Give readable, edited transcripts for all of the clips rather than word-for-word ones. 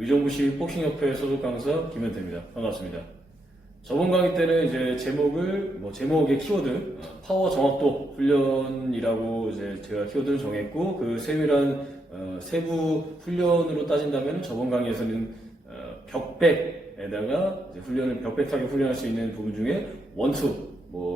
의정부시 복싱협회 소속 강사 김현태입니다. 반갑습니다. 저번 강의 때는 이제 제목의 키워드, 파워 정확도 훈련이라고 이제 제가 키워드를 정했고, 그 세밀한 세부 훈련으로 따진다면 저번 강의에서는 벽백에다가 이제 벽백 타격 훈련할 수 있는 부분 중에 원투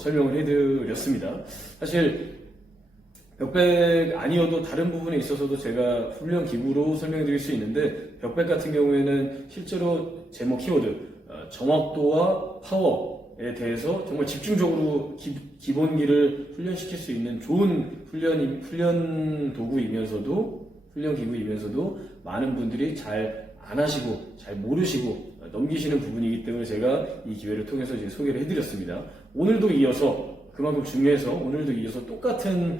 설명을 해드렸습니다. 사실 벽백 아니어도 다른 부분에 있어서도 제가 훈련 기구로 설명해 드릴 수 있는데, 벽백 같은 경우에는 실제로 제목 키워드 정확도와 파워에 대해서 정말 집중적으로 기본기를 훈련시킬 수 있는 좋은 훈련 도구이면서도, 훈련 기구이면서도 많은 분들이 잘 안 하시고 잘 모르시고 넘기시는 부분이기 때문에 제가 이 기회를 통해서 이제 소개를 해드렸습니다. 오늘도 이어서 그만큼 중요해서 오늘도 이어서 똑같은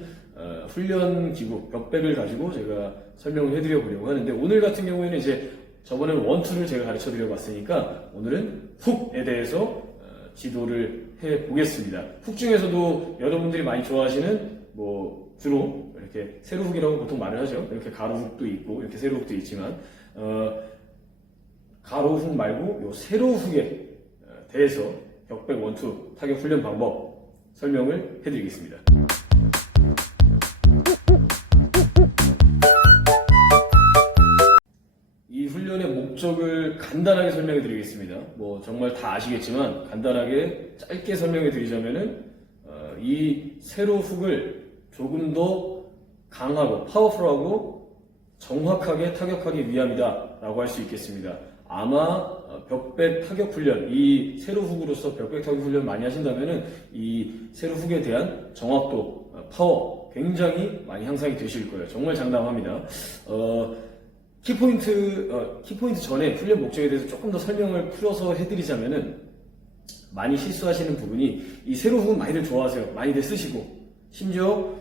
훈련 기구 벽백을 가지고 제가 설명을 해드려 보려고 하는데, 오늘 같은 경우에는 이제 저번에는 원투를 제가 가르쳐 드려 봤으니까 오늘은 훅에 대해서 지도를 해 보겠습니다. 훅 중에서도 여러분들이 많이 좋아하시는 주로 이렇게 세로 훅이라고 보통 말을 하죠. 이렇게 가로 훅도 있고 이렇게 세로 훅도 있지만 가로 훅 말고 요 세로 훅에 대해서 벽백 원투 타격 훈련 방법 설명을 해드리겠습니다. 이 훈련의 목적을 간단하게 설명해 드리겠습니다. 정말 다 아시겠지만 간단하게 짧게 설명해 드리자면은 이 세로 훅을 조금 더 강하고 파워풀하고 정확하게 타격하기 위함이다 라고 할 수 있겠습니다. 아마 벽백 타격 훈련, 이 세로 훅으로서 벽백 타격 훈련 많이 하신다면은 이 세로 훅에 대한 정확도, 파워 굉장히 많이 향상이 되실 거예요. 정말 장담합니다. 키포인트 전에 훈련 목적에 대해서 조금 더 설명을 풀어서 해드리자면은, 많이 실수하시는 부분이 이 세로 훅은 많이들 좋아하세요. 많이들 쓰시고, 심지어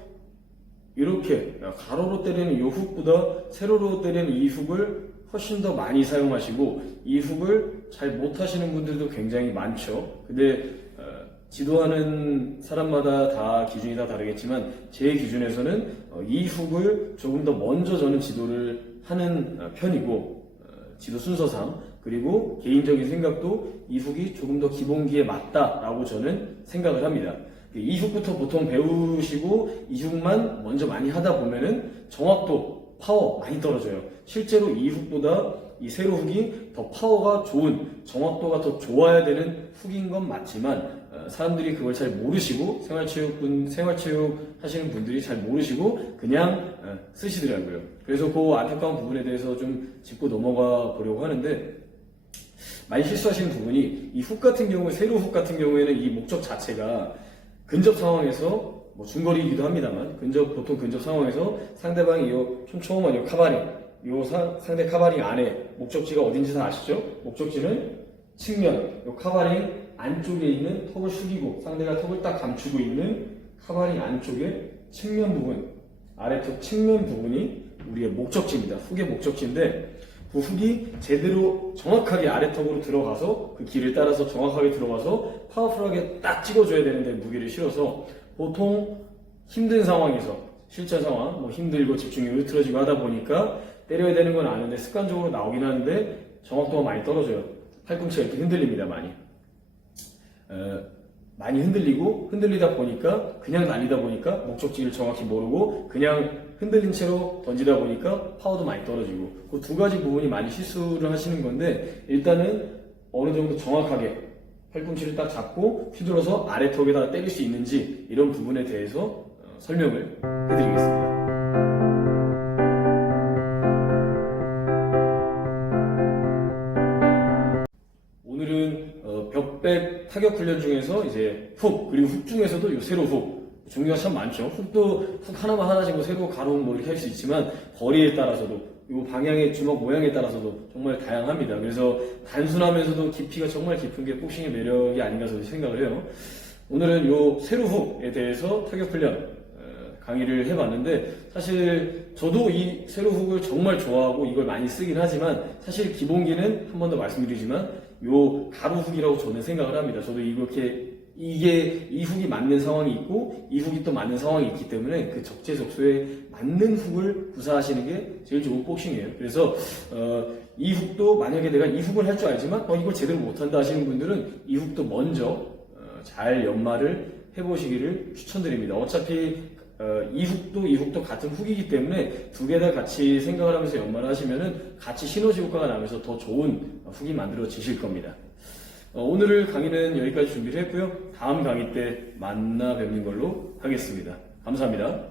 이렇게 가로로 때리는 이 훅보다 세로로 때리는 이 훅을 훨씬 더 많이 사용하시고, 이 훅을 잘 못하시는 분들도 굉장히 많죠. 근데 지도하는 사람마다 다 기준이 다 다르겠지만 제 기준에서는 이 훅을 조금 더 먼저 저는 지도를 하는 편이고, 지도 순서상, 그리고 개인적인 생각도 이 훅이 조금 더 기본기에 맞다라고 저는 생각을 합니다. 이 훅부터 보통 배우시고 이 훅만 먼저 많이 하다 보면은 정확도, 파워 많이 떨어져요. 실제로 이 훅보다 이 세로 훅이 더 파워가 좋은, 정확도가 더 좋아야 되는 훅인 건 맞지만 사람들이 그걸 잘 모르시고, 생활체육 하시는 분들이 잘 모르시고 그냥 쓰시더라고요. 그래서 그 안타까운 부분에 대해서 좀 짚고 넘어가 보려고 하는데, 많이 실수하시는 부분이 이 훅 같은 경우에, 세로 훅 같은 경우에는 이 목적 자체가 근접 상황에서 중거리이기도 합니다만, 보통 근접 상황에서 상대방이 촘촘한 카바링, 상대 카바링 안에 목적지가 어딘지 다 아시죠? 목적지는 측면, 카바링 안쪽에 있는 턱을 숙이고 상대가 턱을 딱 감추고 있는 카바링 안쪽에 측면 부분, 아래턱 측면 부분이 우리의 목적지입니다. 훅의 목적지인데, 그 훅이 제대로 정확하게 아래턱으로 들어가서 그 길을 따라서 정확하게 들어가서 파워풀하게 딱 찍어줘야 되는데 무게를 실어서 보통 힘든 상황에서, 실전 상황, 힘들고 집중이 흐트러지고 하다 보니까 때려야 되는 건 아는데 습관적으로 나오긴 하는데 정확도가 많이 떨어져요. 팔꿈치가 이렇게 흔들립니다. 많이 흔들리다 보니까, 그냥 날리다 보니까 목적지를 정확히 모르고 그냥 흔들린 채로 던지다 보니까 파워도 많이 떨어지고, 그 두 가지 부분이 많이 실수를 하시는 건데, 일단은 어느 정도 정확하게 팔꿈치를 딱 잡고 휘둘러서 아래턱에다 때릴 수 있는지, 이런 부분에 대해서 설명을 해드리겠습니다. 벽백 타격 훈련 중에서 이제 훅, 그리고 훅 중에서도 요 세로 훅, 종류가 참 많죠. 훅 하나씩 세로, 가로 이렇게 할 수 있지만 거리에 따라서도, 요 방향의 주먹 모양에 따라서도 정말 다양합니다. 그래서 단순하면서도 깊이가 정말 깊은 게 복싱의 매력이 아닌가 저는 생각을 해요. 오늘은 요 세로 훅에 대해서 타격 훈련 강의를 해봤는데, 사실 저도 이 세로 훅을 정말 좋아하고 이걸 많이 쓰긴 하지만, 사실 기본기는 한 번 더 말씀드리지만 요 가로 훅이라고 저는 생각을 합니다. 저도 이 훅이 맞는 상황이 있고 이 훅이 또 맞는 상황이 있기 때문에 그 적재적소에 맞는 훅을 구사하시는 게 제일 좋은 복싱이에요. 그래서 이 훅도 만약에 내가 이 훅을 할 줄 알지만 이걸 제대로 못한다 하시는 분들은 이 훅도 먼저 잘 연마를 해보시기를 추천드립니다. 어차피 이 훅도 같은 훅이기 때문에 두 개 다 같이 생각을 하면서 연마를 하시면은 같이 시너지 효과가 나면서 더 좋은 훅이 만들어지실 겁니다. 오늘 강의는 여기까지 준비를 했고요. 다음 강의 때 만나 뵙는 걸로 하겠습니다. 감사합니다.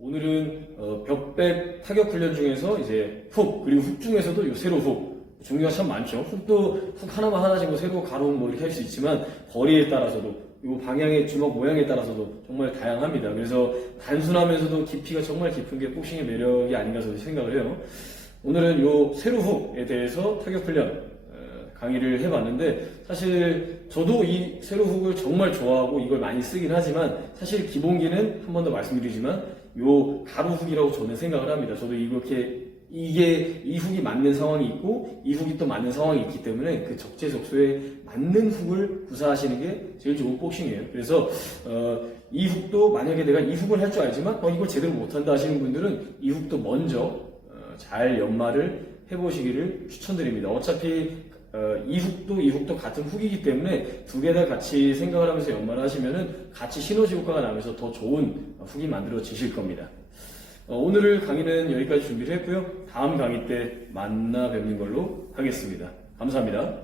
오늘은 벽백 타격 훈련 중에서 이제 훅, 그리고 훅 중에서도 요 세로 훅, 종류가 참 많죠. 훅 하나만 새로 가로 뭐 이렇게 할 수 있지만 거리에 따라서도 이 방향의 주먹 모양에 따라서도 정말 다양합니다. 그래서 단순하면서도 깊이가 정말 깊은 게 복싱의 매력이 아닌가 저는 생각을 해요. 오늘은 요 세로 훅에 대해서 타격 훈련 강의를 해봤는데 사실 저도 이 세로 훅을 정말 좋아하고 이걸 많이 쓰긴 하지만 사실 기본기는 한 번 더 말씀드리지만 요 가로 훅이라고 저는 생각을 합니다. 저도 이게 이 훅이 맞는 상황이 있고 이 훅이 또 맞는 상황이 있기 때문에 그 적재적소에 맞는 훅을 구사하시는 게 제일 좋은 복싱이에요. 그래서 이 훅도 만약에 내가 이 훅을 할 줄 알지만 이걸 제대로 못한다 하시는 분들은 이 훅도 먼저 잘 연마를 해보시기를 추천드립니다. 어차피 이 훅도 같은 훅이기 때문에 두 개 다 같이 생각을 하면서 연마를 하시면은 같이 시너지 효과가 나면서 더 좋은 훅이 만들어지실 겁니다. 오늘 강의는 여기까지 준비를 했고요. 다음 강의 때 만나 뵙는 걸로 하겠습니다. 감사합니다.